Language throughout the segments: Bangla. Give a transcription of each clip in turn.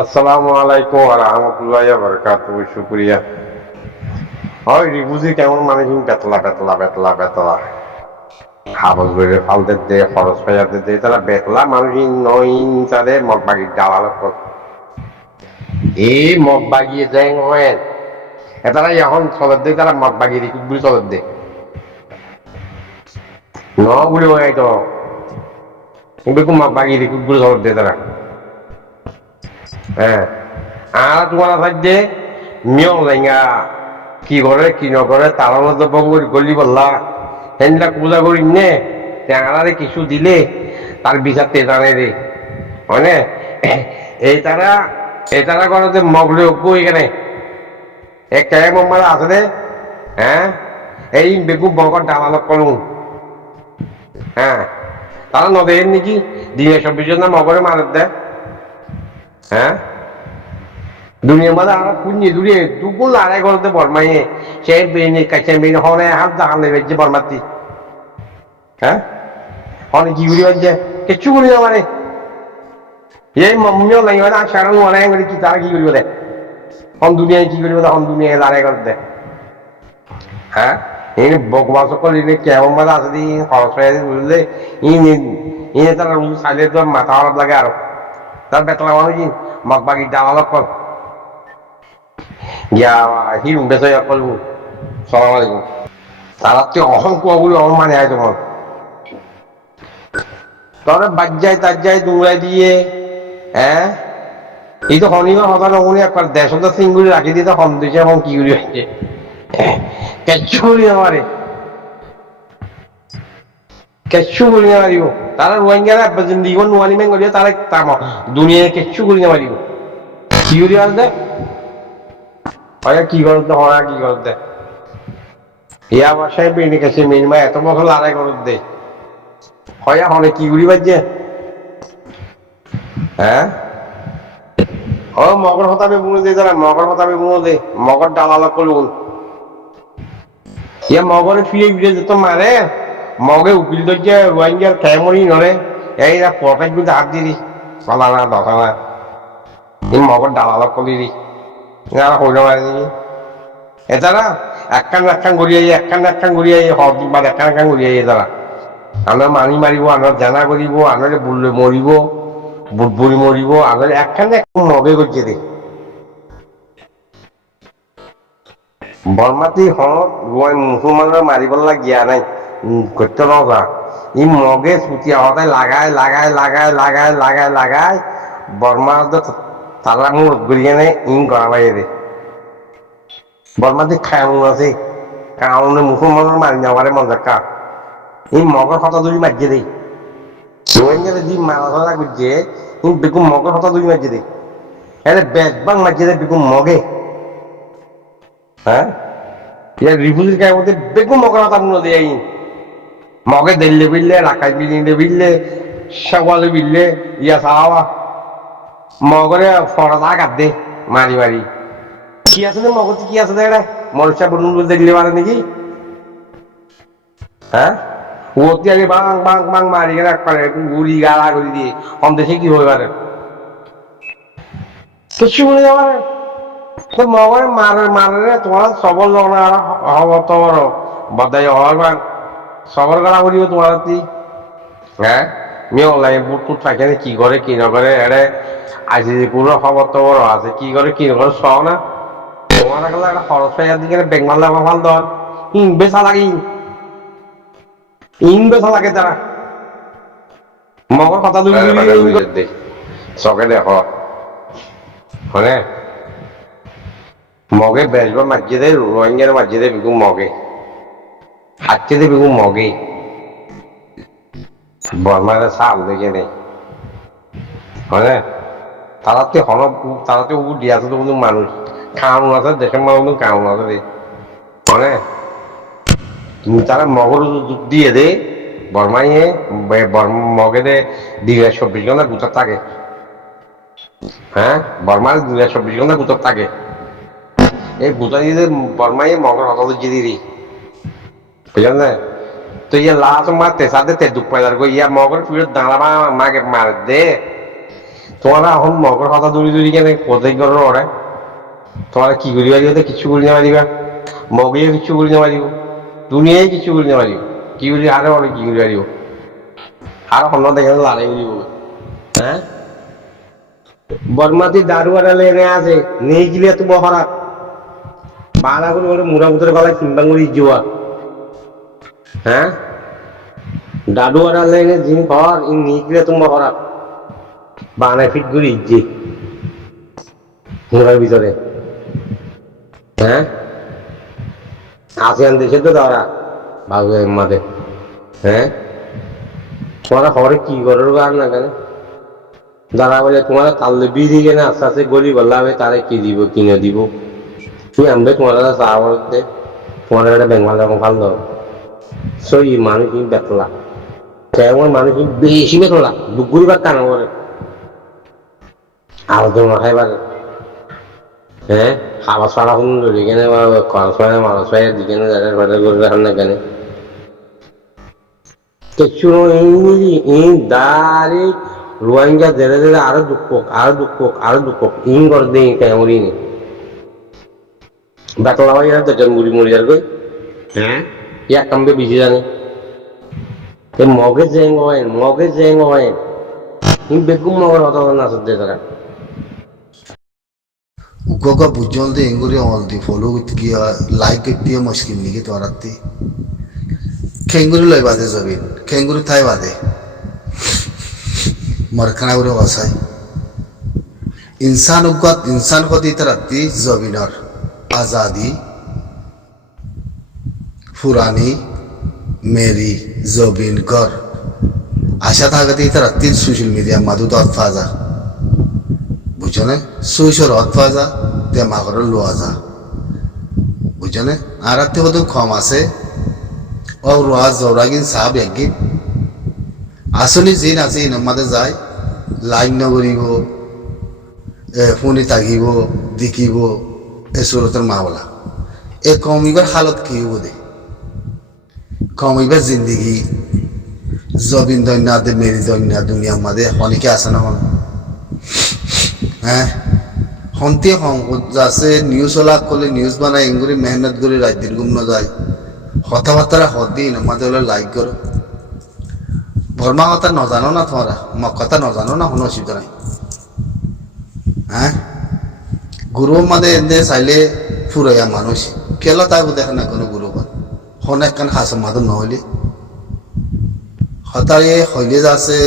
আসসালামু আলাইকুম ওয়া রাহমাতুল্লাহি ওয়া বারাকাতুহু। শুকরিয়া। হয় রিফিউজি কেমন মানে কিন্তু বেতলা বেতলা বেতলা বেতলা হাবস বইরে ফালতে দে খরচ পাইয়াতে দে তারা বেতলা মানুষ নয় তারে মগ বাগি দালাল কর এই মগ বাগিয়ে যায় হয় এতারা এখন চলত দে তারা মগ বাগি রিকুট বুঝি চলত দে ন বলে হয় তো কিন্তু মগ বাগি রিকুট বুঝি চলত দে তারা হ্যাঁ আর তোমার থাকতে নিয়ম লাইঙ্গা কি করে কি নকরে তারা মধ্যে গলি বললা সেটা পূজা করি নে ট্যাংরারে কিছু দিলে তার বিচার তেজানে রে মানে এই তারা করে যে মগলে অজ্ঞ এখানে এক টাইম আমার আছে রে হ্যাঁ এই বেগু বগর ডালালত করুন হ্যাঁ তারা নদের নাকি দিনে 24 না মগরে মারত দেয় হ্যাঁ দুনিয়ার মধ্যে আমরা পুণ্যি দূরে দুগুণ লড়াই করতে বর্মাইয়ে সেই বেনে কাছে বেনে হনে হাত দাঁড়ালে বেজে বর্মাতি হ্যাঁ হনে কি করি বাজে কিচ্ছু করি না মানে এই মম্মিও নাই মানে সারা লড়াই করে কি তারা কি করিব দে হন দুনিয়ায় কি করিব হন দুনিয়ায় লড়াই করতে হ্যাঁ এই বকবাস করলে কেমন মজা আছে দি খরচ হয়ে বুঝলে ইনি তারা সাইলে তো মাথা খারাপ লাগে আরো তার বেতলা মানুষ মগ বাগি দালালত কর ইয়া হিরুম বেসয় করবো সালাম আলাইকুম তারা তো অসংখ্য ওগুলো অসম্মানে হয় তোমার তবে বাজ্যায় তাজ্যায় দৌড়াই দিয়ে হ্যাঁ এই তো শনিবার হতা নমনি একবার দেশটা সিঙ্গুলি রাখি দিয়ে তো হম দিয়েছে এবং কি করি হয়েছে কেচ্ছু করি আমারে কেচ্ছু করি না মারিব তারা রোহিঙ্গারা জিন্দিগি নোয়ানি মেন করিয়া তারা তাম দুনিয়ায় কেচ্ছু করি না মারিব কি করি আসবে হয় কি করতে হয় কি করতে ইয়া বাসায় বেড়ে গেছে মিনিমা এত বছর লড়াই করত দে হয় হলে কি করি বাজছে হ্যাঁ ও মগর হতাবে বুনো দে তারা মগর হতাবে বুনো দে মগর ডালালা করুন ইয়া মগরে ফিরে ফিরে যেত মারে মগে উকিল দরজে রোহিঙ্গার খেমরি নরে এইরা পটাই কিন্তু হাত দিদি পালা না দশা না এই মগর ডালালা করি দি হইল মারে দিবি এছাড়া একখান গড়িয়াই হরদিবার একখান গড়িয়াই তারা আমরা মানি মারিব আমরা জানা করিব আমরা বুললে মরিব বুটবুড়ি মরিব আমরা একখান মগে করছে দে বর্মাতি হত মুসলমানের মারিবলা গিয়া নাই করতে নজা ই মগে চুতিয়া হতায় লাগায় বর্মা তারা মুখ গড়িয়ে নেই ইন করা বাইরে বর্মাতি খায়মন আছে কারণে মুসলমানের মারি নেওয়ারে মজা কা এই মগর হতা দুই মারিয়ে দেই রোহিঙ্গাদের যে মারা করছে বেগুন মগর হতা দুই মারিয়ে দেই এর বেগবাং মারিয়ে দেয় বেগুন মগে হ্যাঁ ইয়ার রিফিউজির গায়ের মধ্যে বেগুন মগর হতা মনে দেয় মগে দিল্লে বিললে রাখাই বিলিয়ে বিললে সাগলে বিললে ইয়া সাওয়া মগরে ফড়া কাট দে মারি কি আছে না মগজ কি আছে এটা মরচা বলুন দেখলে পারে নাকি হ্যাঁ ওতি আগে বাং বাং বাং মারি গেলে একবারে গুড়ি গালা করে দিয়ে কম দেশে কি হয়ে পারে কিছু বলে যাবার তো মগরে মারে তোমার সবল জনা হব তোমার বদাই হওয়ার সবর করা করিব তোমার হ্যাঁ মেয়ে অনলাইন বুট টুট থাকে কি করে কি নকরে এড়ে আজি পুরো খবর টবর আছে কি করে কি নকরে সব না তোমার একটা খরচ পাইয়ার দিকে বেঙ্গল লাগা ভাল দর বেচা লাগে বেচা লাগে তারা মগর কথা দে চকে দেখো হনে মগে বেচবা মাঝে দে রোহিঙ্গার মাঝে দে বিকু মগে হাতে দে বিকু মগে বর্মারে চাল দেখে নেই হনে তারাতে উ দিয়াছে তো কোনো মানুষ খাওয়ানো আছে দেশের মানুষ খাওয়ানো আছে রে মানে তারা মগর যোগ দিয়ে দে বর্মাইয়ে মগে দে 224 ঘন্টা গুতর থাকে হ্যাঁ বর্মার 224 ঘন্টা গুতর থাকে এই গুতা দিয়ে বর্মাইয়ে মগর হতা দিয়ে দি বুঝলেন না তো ইয়ে লাশ মারতে সাথে তে দুঃখ পাইদার গো ইয়া মগর ফিরত দাঁড়াবা মাকে মার দে তোমারা এখন মগর কথা দৌড়ি দৌড়ি কেন কোথায় করো ওরা তোমার কি করি পারিব তো কিছু করি না পারিবা মগিয়ে কিছু করি না পারিব দুনিয়ায় কিছু করি না পারিব কি করি আরো অনেক কি করি পারিব আর অন্য দেখে লড়াই করিব হ্যাঁ বর্মাতি দারু আড়ালে এনে আছে নেই গিলে তো বহরা বাড়া করে বলে মুড়া মুতের গলায় চিম্বাং করে ইজ্জুয়া হ্যাঁ দাদু আড়ালে এনে জিন ঘর ই নেই গিলে তো বহরা বানায় ফিট করে ইজ্জি মুড়ার ভিতরে হ্যাঁ আসিয়ান দেশে তো ধরা বাবু মাদের হ্যাঁ তোমারা খবরে কি করার আর না কেন দাঁড়া বলে তোমার তাল্লে বিধি কেন আস্তে আস্তে গলি বললা হবে তারে কি দিব কিনে দিব তুই আনবে তোমার চা বলতে তোমার একটা বেঙ্গল রকম ভাল দাও সই মানুষ বেতলা কেমন মানুষ বেশি বেতলা দুগুড়ি বা কান করে আলোচনা খাইবার হ্যাঁ খাবার সারা শুন ধরি কেনে খরচ পায় মানুষ পায় দিকে করে রাখার না কেন কিছু এই দাঁড়ি রোহিঙ্গা ধীরে ধীরে আরো দুঃখ ইন করে দিই কেমন বেতলা ভাই দুজন মুড়ি মুড়ি যার কই হ্যাঁ এক কামবে বেশি জানি মগে জেং হয় বেগুম মগের হতো না সত্যি তারা उगोगा बुझल दे इंगुरी ऑल दी फॉलो किया लाइक किया मुश्किल नहीं की तो आरती खेंगुरी लय बादे जबीन खेंगुरी थाई बादे मरखना उरे वासाई इंसान को दी तरती जबीनर आजादी पुरानी मेरी जबीन कर आशा था गति तरती सोशल मीडिया माधु तो फाजा বুঝনে সুইসর অতফাজা তে মাগর লোয়াজা বুঝনে আরাতে হতো কম আছে ও রোয়াজ জৌরাগিন সাহেব একদিন আসলে জিন আছে ইন আমাদের যায় লাইন নগরিব ফোনে তাকিব দেখিব এ সুরতের মাওলা এ কমিবার হালত কি হব দে কমিবার জিন্দগি জবিন দৈন্যা দে মেরি দৈন্যা দুনিয়া মাদে অনেকে আছে না হ্যাঁ হন্তে যাচ্ছে নিউজ ওলা করলে নিউজ বানায় এগুলি মেহনত করে রাত দিন ঘুম না যায় কথাবার্তা দিন আমাদের লাইক করো বর্মা কথা ন জানো না তোমরা মক কথা ন জানো না কোনো অসুবিধা নাই হ্যাঁ গুরু মাদে এনে চাইলে ফুরাইয়া মানুষ কেলা তাই দেখে না কোনো গুরু হনে কান হাস মাদন নহলে হতারে হইলে যাচ্ছে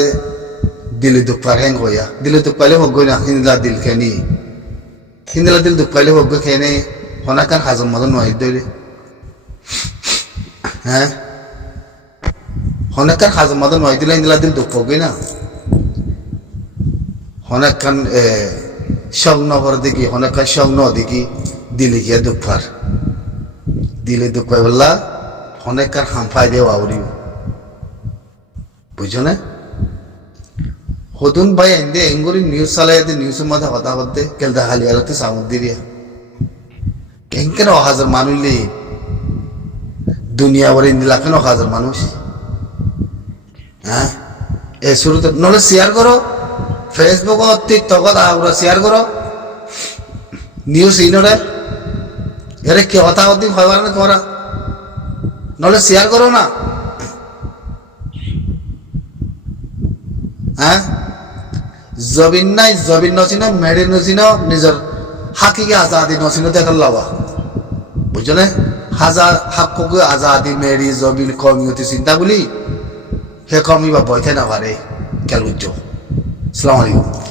দিলে দুঃখ পারেন হইয়া দিলে দুঃখ পাইলে হোক না হিন্দলা দিল খেনি হিন্দলা দিল দুঃখ পাইলে হোক খেনে হনাকান হাজম মদন নয় দইলে হ্যাঁ হনাকান হাজম মদন নয় দিলে হিন্দলা দিল দুঃখ হোক না হনাকান সংন করে দেখি হনাকান সংন দেখি দিলে গিয়া দুঃখ পার দিলে দুঃখ পাই বললা হনাকান হামফাই দেওয়া আউরিও বুঝছো না হতুন ভাই এন্দে এঙ্গুরি নিউজ চালাই নিউজের মধ্যে কথা বলতে কেলদা হালি আলোতে সামুদ্রিয়া কেন হাজার মানুষলি দুনিয়া ভরে ইন্দি লাখেন হাজার মানুষ হ্যাঁ এ শুরুতে নহলে শেয়ার করো ফেসবুক টিকটকত আমরা শেয়ার করো নিউজ ইনরে এরে কে কথা বলতে হবার না তোমরা নহলে শেয়ার করো না হ্যাঁ জবিন নাই জবিন নচিন মেডি নচিন নিজের হাকিকে আজাদি নচিন দেখার লাভা বুঝলে হাজার হাক্কুকে আজাদি মেডি জবিন কমিউনিটি চিন্তা বলি হে কমিবা বইতে না পারে কেল বুঝছো আসসালামু আলাইকুম